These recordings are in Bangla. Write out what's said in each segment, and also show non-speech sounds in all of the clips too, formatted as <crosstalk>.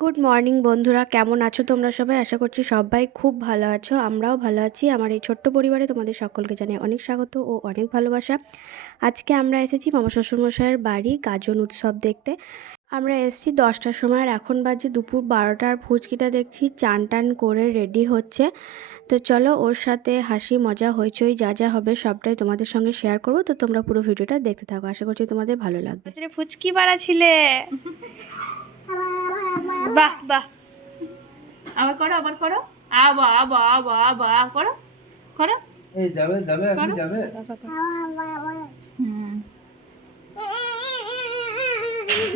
গুড মর্নিং বন্ধুরা। কেমন আছো তোমরা সবাই? আশা করছি সবাই খুব ভালো আছো। আমরাও ভালো আছি। আমার এই ছোট্ট পরিবারে তোমাদের সকলকে জানাই অনেক স্বাগত ও অনেক ভালোবাসা। আজকে আমরা এসেছি মামা শ্বশুরমশাইয়ের বাড়ি গাজন উৎসব দেখতে। আমরা এসেছি দশটার সময় আর এখন বাজে দুপুর বারোটার ফুচকিটা দেখছি। চান টান করে রেডি হচ্ছে। তো চলো ওর সাথে হাসি মজা হইচই যা যা হবে সবটাই তোমাদের সঙ্গে শেয়ার করব। তো তোমরা পুরো ভিডিওটা দেখতে থাকো। আশা করছি তোমাদের ভালো লাগবে। ফুচকি পাড়া ছিলে <laughs> বাহ বাহ। আবার করো আবার করো। আবা আবা আবা আবা করো। করো। এই যাবে যাবে এখন যাবে। হুম।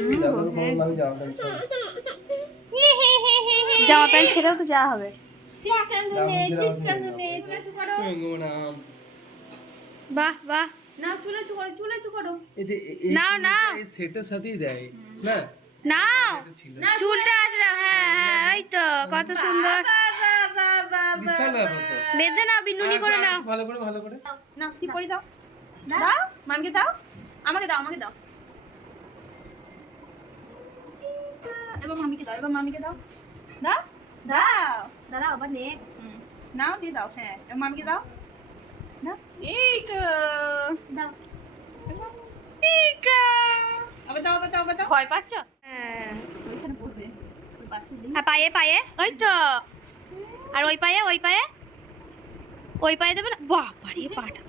আমি জামা প্যান্ট ছেড়েও তো যাওয়া হবে। বাহ বাহ। না চুলে চু করো। চুলে চু করো নাও, নাও। সেটের সাথেই দেয় না? নাও চুলটা আসলে হ্যাঁ হ্যাঁ এই তো কত সুন্দর। বেঁধে নাও বিনুনি করে নাও। ভালো করে ভালো করে। না কি করে দাও? দাও। মামকে দাও? আমাকে দাও আমাকে দাও। এবার মামিকে দাও এবার মামিকে দাও। দাও? দাও। দাদা আবার নে। নাও দিয়ে দাও হ্যাঁ। এবার মামিকে দাও। দাও। এই তো। দাও। আবার দাও আবার দাও আবার দাও। ভয় পাচ্ছ? হ্যাঁ আর পায়ে পায়ে। ওই তো আর ওই পায়ে ওই পায়ে। ওই পায়ে দেবে না? বাহ বাড়িয়ে পাটা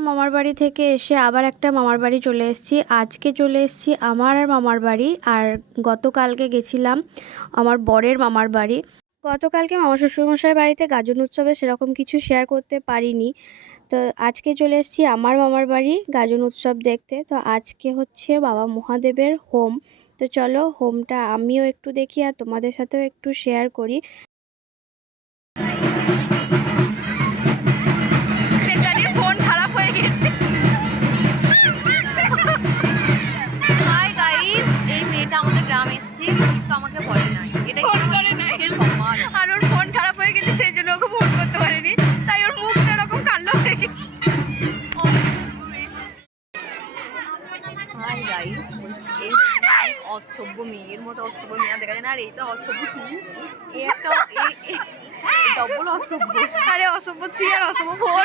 মামার বাড়ি থেকে এসে আবার একটা মামার বাড়ি চলে এসেছি। আজকে চলে এসেছি আমার আর মামার বাড়ি আর গতকালকে গেছিলাম আমার বরের মামার বাড়ি। গতকালকে মামা শ্বশুরমশাইয়ের বাড়িতে গাজন উৎসবে সেরকম কিছু শেয়ার করতে পারিনি। তো আজকে চলে এসেছি আমার মামার বাড়ি গাজন উৎসব দেখতে। তো আজকে হচ্ছে বাবা মহাদেবের হোম। তো চলো হোমটা আমিও একটু দেখি আর তোমাদের সাথেও একটু শেয়ার করি। মেয়ের মতো অসভ্য মেয়ে দেখা যায় না। আর এইটা অসভ্য কি এই একটা ডবল অসভ্য আরে অসভ্য থ্রি আর অসভ্য ফোর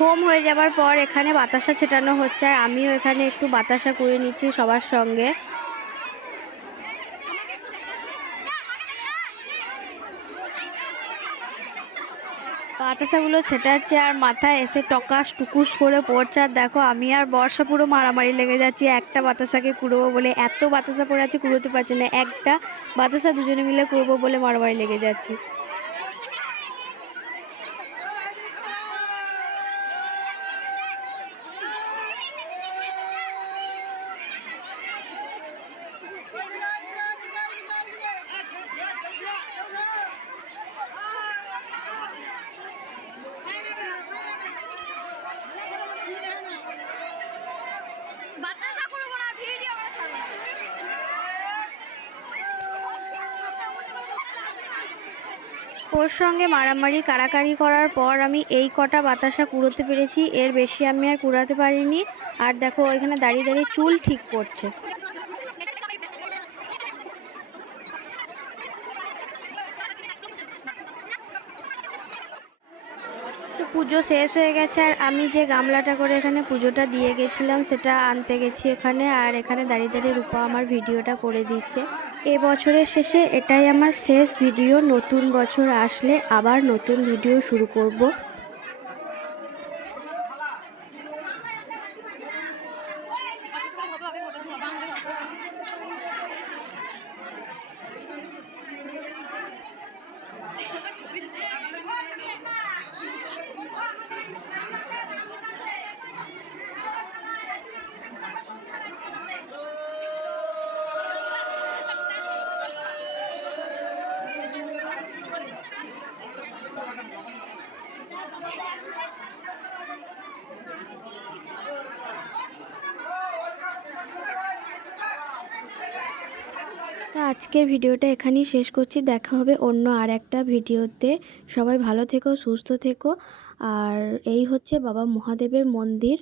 হোম হয়ে যাবার পর এখানে বাতাসা ছেটানো হচ্ছে আর আমিও এখানে একটু বাতাসা করে নিচ্ছি সবার সঙ্গে। বাতাসাগুলো ছেটাচ্ছে আর মাথায় এসে টকাস টুকুস করে পড়ছে। আর দেখো, আমি আর বর্ষা পুরো মারামারি লেগে যাচ্ছি। একটা বাতাসাকে কুড়বো বলে এত বাতাসা পড়ে আছে, কুড়োতে পারছি না। একটা বাতাসা দুজনে মিলে করব বলে মারামারি লেগে যাচ্ছি। ওর সঙ্গে মারামারি কাড়াকাড়ি করার পর আমি এই কটা বাতাসা কুড়োতে পেরেছি। এর বেশি আমি আর কুড়াতে পারিনি। আর দেখো, ওইখানে দাঁড়িয়ে দাঁড়িয়ে চুল ঠিক করছে। পুজো শেষ হয়ে গেছে আর আমি যে গামলাটা করে এখানে পুজোটা দিয়ে গেছিলাম সেটা আনতে গেছি এখানে আর এখানে দাঁড়িয়ে দাঁড়িয়ে রূপা আমার ভিডিওটা করে দিচ্ছে। এ বছরের শেষে এটাই আমার শেষ ভিডিও। নতুন বছর আসলে আবার নতুন ভিডিও শুরু করব। তো আজকের ভিডিওটা এখানেই শেষ করছি। দেখা হবে অন্য আর একটা ভিডিওতে। সবাই ভালো থেকো, সুস্থ থেকো। আর এই হচ্ছে বাবা মহাদেবের মন্দির।